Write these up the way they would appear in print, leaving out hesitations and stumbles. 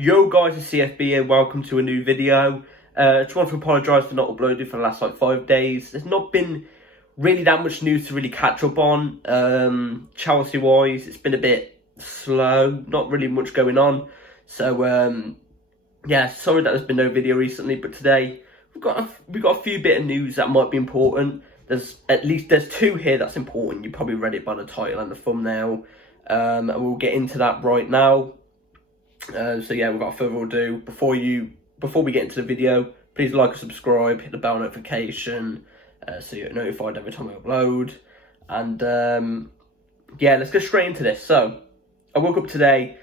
Yo guys, it's CFB here, welcome to a new video. Just want to apologise for not uploading for the last 5 days. There's not been really that much news to really catch up on. Chelsea wise, it's been a bit slow, not really much going on. So yeah, sorry that there's been no video recently, but today we've got a few bit of news that might be important. There's two here that's important. You probably read it by the title and the thumbnail. And we'll get into that right now. So yeah, without further ado, before we get into the video, please like and subscribe, hit the bell notification, so you're notified every time I upload. And yeah, let's get straight into this. So I woke up today,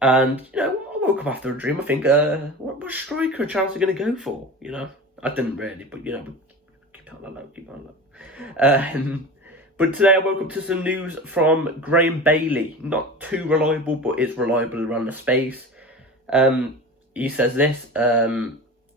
and I woke up after a dream. I think, what striker are Chelsea going to go for? I didn't really, but keep it on the low. But today I woke up to some news from Graham Bailey. Not too reliable, but it's reliable around the space. He says this: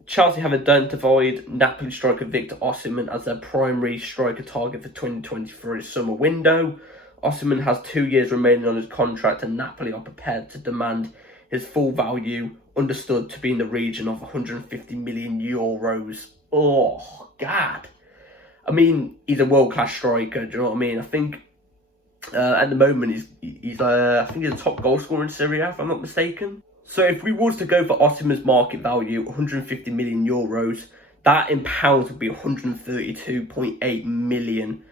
Chelsea have identified Napoli striker Victor Osimhen as their primary striker target for 2023 summer window. Osimhen has 2 years remaining on his contract, and Napoli are prepared to demand his full value, understood to be in the region of 150 million euros. Oh, God. I mean, he's a world-class striker, do you know what I mean? I think at the moment he's I think he's a top goal scorer in Serie A, if I'm not mistaken. So if we was to go for Osimhen's market value, 150 million euros, that in pounds would be 132.8 million.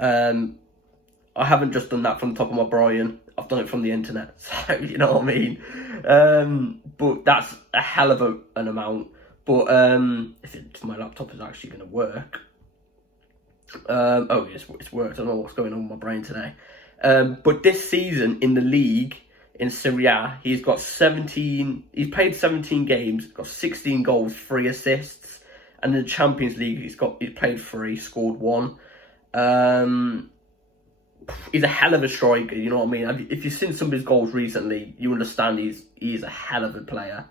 I haven't just done that from the top of my brain. I've done it from the internet, so you know what I mean. But that's a hell of an amount. But if my laptop is actually going to work. It's worked. I don't know what's going on with my brain today. But this season in the league, in Serie A, he's played 17 games, got 16 goals, 3 assists. And in the Champions League, he's played 3, scored 1. He's a hell of a striker, you know what I mean? If you've seen some of his goals recently, you understand he's a hell of a player.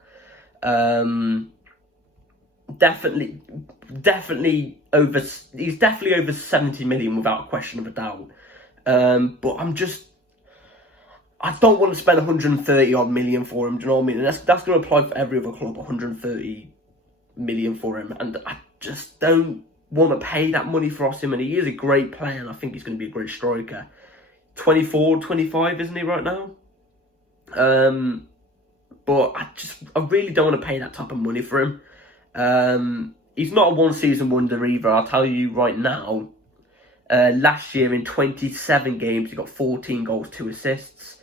Definitely he's definitely over 70 million without a question of a doubt. But I don't want to spend 130 odd million for him, do you know what I mean? And that's going to apply for every other club, 130 million for him. And I just don't want to pay that money for Osimhen. He is a great player, and I think he's going to be a great striker. 24, 25, isn't he right now? But I really don't want to pay that type of money for him. He's not a one-season wonder either, I'll tell you right now. Last year in 27 games, he got 14 goals, 2 assists.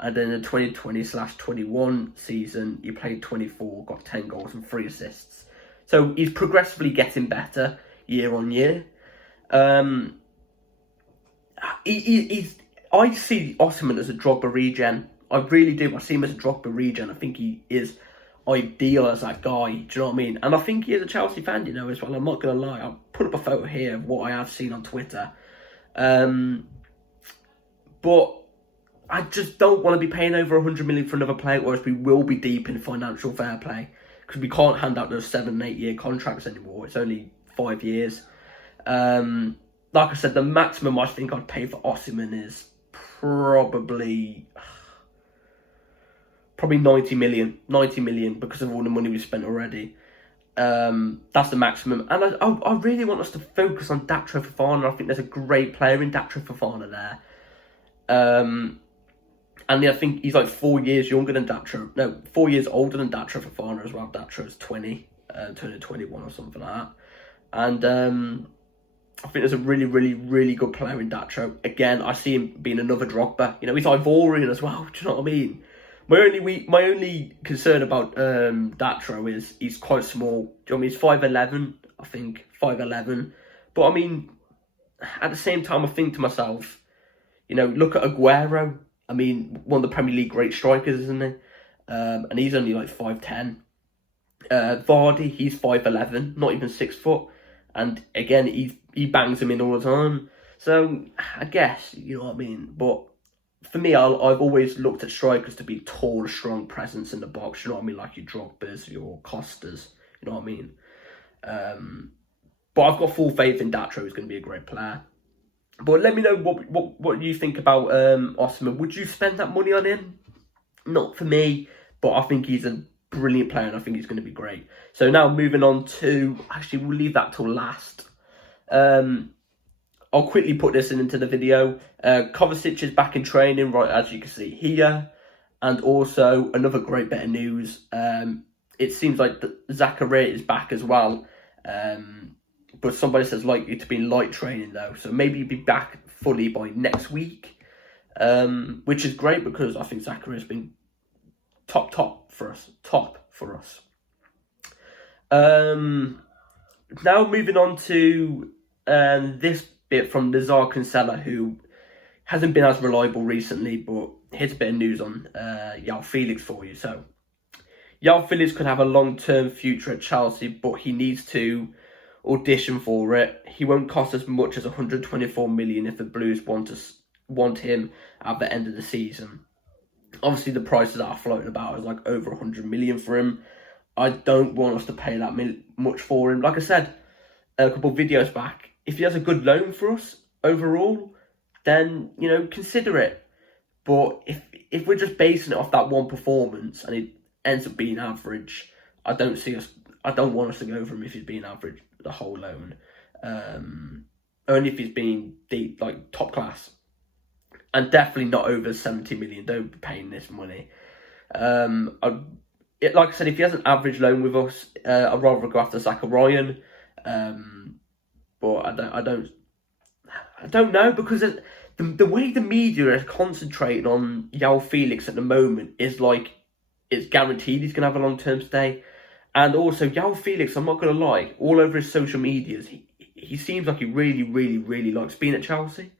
And then in the 2020/21 season, he played 24, got 10 goals and 3 assists. So he's progressively getting better year on year. I see Osimhen as a Drogba regen. I really do. I see him as a Drogba regen. I think he is ideal as that guy, do you know what I mean? And I think he is a Chelsea fan, as well. I'm not going to lie. I'll put up a photo here of what I have seen on Twitter. But I just don't want to be paying over 100 million for another player, whereas we will be deep in financial fair play. Because we can't hand out those 7 and 8 year contracts anymore. It's only 5 years. Like I said, the maximum I think I'd pay for Osimhen is probably 90 million because of all the money we've spent already. That's the maximum. And I really want us to focus on Datro Fofana. I think there's a great player in Datro Fofana there. And I think he's like 4 years younger than Datro. No, 4 years older than Datro Fofana as well. Datro's 20, turning 21 or something like that. And I think there's a really, really, really good player in Datro. Again, I see him being another Drogba. He's Ivorian as well. Do you know what I mean? My only concern about Datro is he's quite small. Do you know what I mean? He's 5'11", I think, 5'11". But I mean, at the same time, I think to myself, look at Aguero. I mean, one of the Premier League great strikers, isn't he? And he's only like 5'10". Vardy, he's 5'11", not even 6 foot. And again, he bangs him in all the time. So I guess, you know what I mean. But for me, I've always looked at strikers to be tall, strong presence in the box. You know what I mean? Like your Drogbas, your Costas. You know what I mean? But I've got full faith in Datro. He's going to be a great player. But let me know what you think about Osimhen. Would you spend that money on him? Not for me, but I think he's a brilliant player, and I think he's going to be great. So now moving on to, actually we'll leave that till last. I'll quickly put this into the video. Kovacic is back in training, right, as you can see here. And also, another great bit of news. It seems like Zachary is back as well. But somebody says likely to be in light training though. So maybe he'll be back fully by next week. Which is great because I think Zachary has been top for us. Now moving on to this bit from Nazar Kinsella, who hasn't been as reliable recently, but here's a bit of news on João Felix for you. So, João Felix could have a long-term future at Chelsea, but he needs to audition for it. He won't cost as much as 124 million if the Blues want him at the end of the season. Obviously, the prices that are floating about is like over 100 million for him. I don't want us to pay that much for him. Like I said a couple of videos back, if he has a good loan for us overall, then, you know, consider it. But if we're just basing it off that one performance and it ends up being average, I don't want us to go for him if he's being average the whole loan. Only if he's being deep, like top class. And definitely not over 70 million. Don't be paying this money. Like I said, if he has an average loan with us, I'd rather go after Zachariah. But I don't know, because the way the media is concentrating on João Felix at the moment is like it's guaranteed he's going to have a long-term stay. And also, João Felix, I'm not going to lie, all over his social medias, he seems like he really, really, really likes being at Chelsea.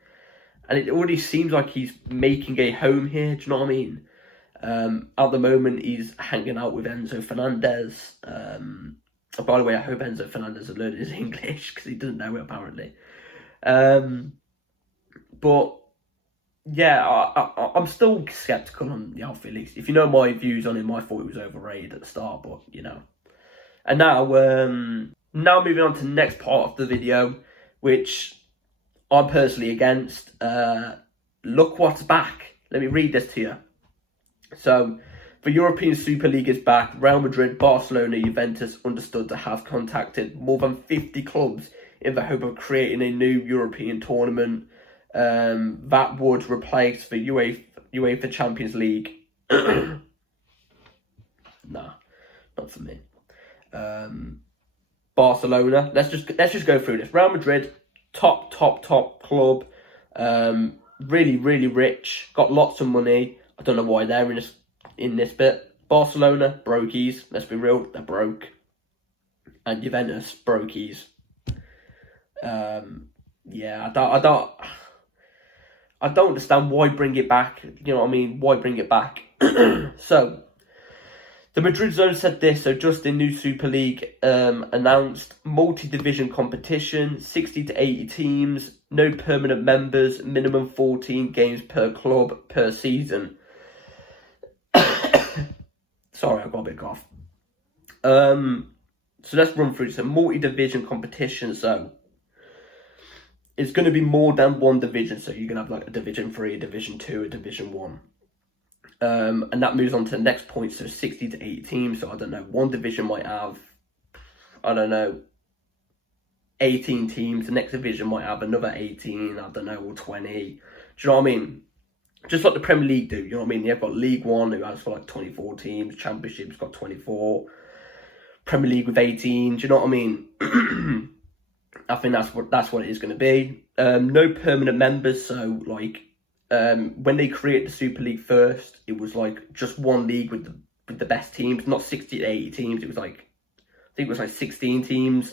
And it already seems like he's making a home here, do you know what I mean? At the moment, he's hanging out with Enzo Fernandez. By the way, I hope Enzo Fernandez has learned his English, because he doesn't know it, apparently. But, yeah, I'm still sceptical on João Felix. If you know my views on him, I thought he was overrated at the start, but, you know. And now moving on to the next part of the video, which I'm personally against. Look what's back. Let me read this to you. So, the European Super League is back. Real Madrid, Barcelona, Juventus understood to have contacted more than 50 clubs in the hope of creating a new European tournament that would replace the UEFA Champions League. Nah, not for me. Barcelona. Let's just go through this. Real Madrid, top club. Really, really rich. Got lots of money. I don't know why they're in this bit. Barcelona, brokies. Let's be real, they're broke. And Juventus, brokies. Yeah, I don't understand why bring it back. You know what I mean? Why bring it back? So, the Madrid Zone said this. So, just in new Super League announced multi-division competition, 60 to 80 teams, no permanent members, minimum 14 games per club per season. Sorry, I've got a bit cough. So let's run through some multi-division competition. So it's going to be more than one division. So you're going to have like a Division 3, a Division 2, a Division 1. And that moves on to the next point. So 60 to 80 teams. So I don't know, one division might have, I don't know, 18 teams. The next division might have another 18, I don't know, or 20. Do you know what I mean? Just like the Premier League do, you know what I mean? You've got League One, who has for like 24 teams. Championship's got 24. Premier League with 18. Do you know what I mean? I think that's what it is going to be. No permanent members. So like when they created the Super League first, it was like just one league with the best teams, not 60 to 80 teams. It was like, I think it was like 16 teams.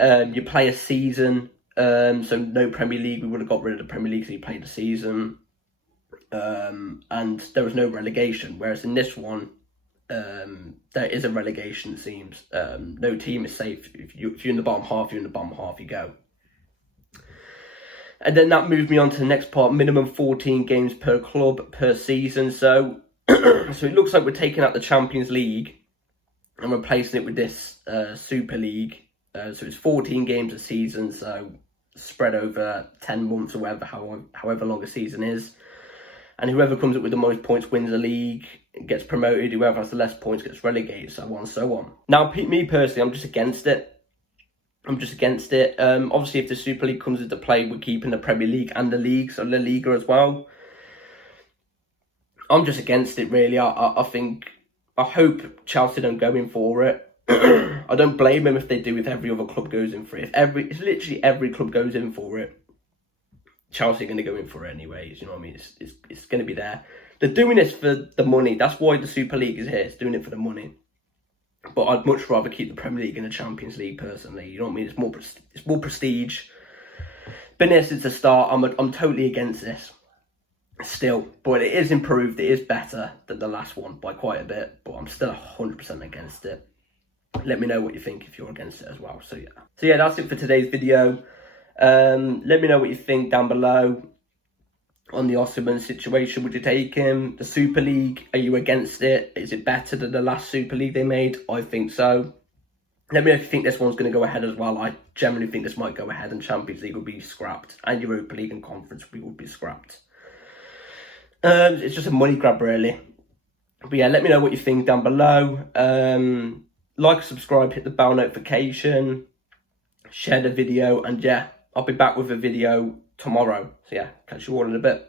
You play a season. So no Premier League. We would have got rid of the Premier League, so you played a season. And there was no relegation, whereas in this one, there is a relegation, it seems. No team is safe. If you're in the bottom half, you're in the bottom half, you go. And then that moved me on to the next part, minimum 14 games per club per season. So, so it looks like we're taking out the Champions League and replacing it with this Super League. So it's 14 games a season, so spread over 10 months or whatever, however long a season is. And whoever comes up with the most points wins the league. gets promoted, whoever has the less points gets relegated, so on and so on. Now, me personally, I'm just against it. Obviously, if the Super League comes into play, we're keeping the Premier League and the league, so La Liga as well. I'm just against it, really. I hope Chelsea don't go in for it. I don't blame them if they do, if every other club goes in for it. If literally every club goes in for it, Chelsea are going to go in for it anyways, you know what I mean? It's going to be there. They're doing this for the money. That's why the Super League is here. It's doing it for the money. But I'd much rather keep the Premier League and the Champions League, personally. You know what I mean? It's more prestige. Been here since the start. I'm totally against this still. But it is improved. It is better than the last one by quite a bit. But I'm still 100% against it. Let me know what you think if you're against it as well. So yeah, that's it for today's video. Let me know what you think down below on the Osimhen situation. Would you take him? The Super League, are you against it? Is it better than the last Super League they made? I think so. Let me know if you think this one's going to go ahead as well. I generally think this might go ahead, and Champions League will be scrapped, and Europa League and Conference League will be scrapped. It's just a money grab, really. But yeah, let me know what you think down below. Like, subscribe, hit the bell notification, share the video, and yeah, I'll be back with a video tomorrow. So yeah, catch you all in a bit.